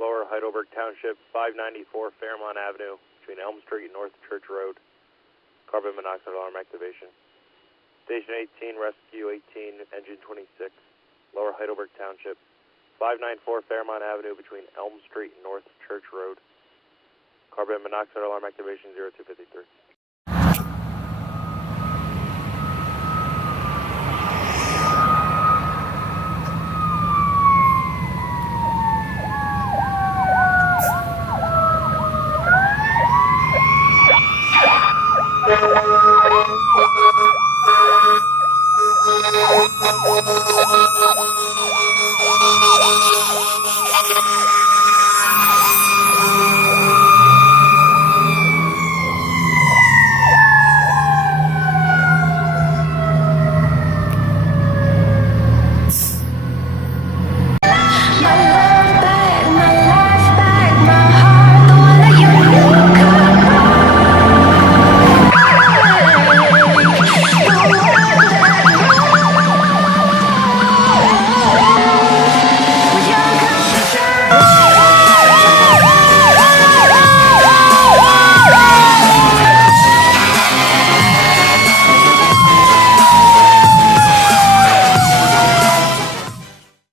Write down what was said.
Lower Heidelberg Township, 594 Fairmont Avenue, between Elm Street and North Church Road. Carbon monoxide alarm activation. Station 18, Rescue 18, Engine 26, Lower Heidelberg Township, 594 Fairmont Avenue, between Elm Street and North Church Road. Carbon monoxide alarm activation 0253.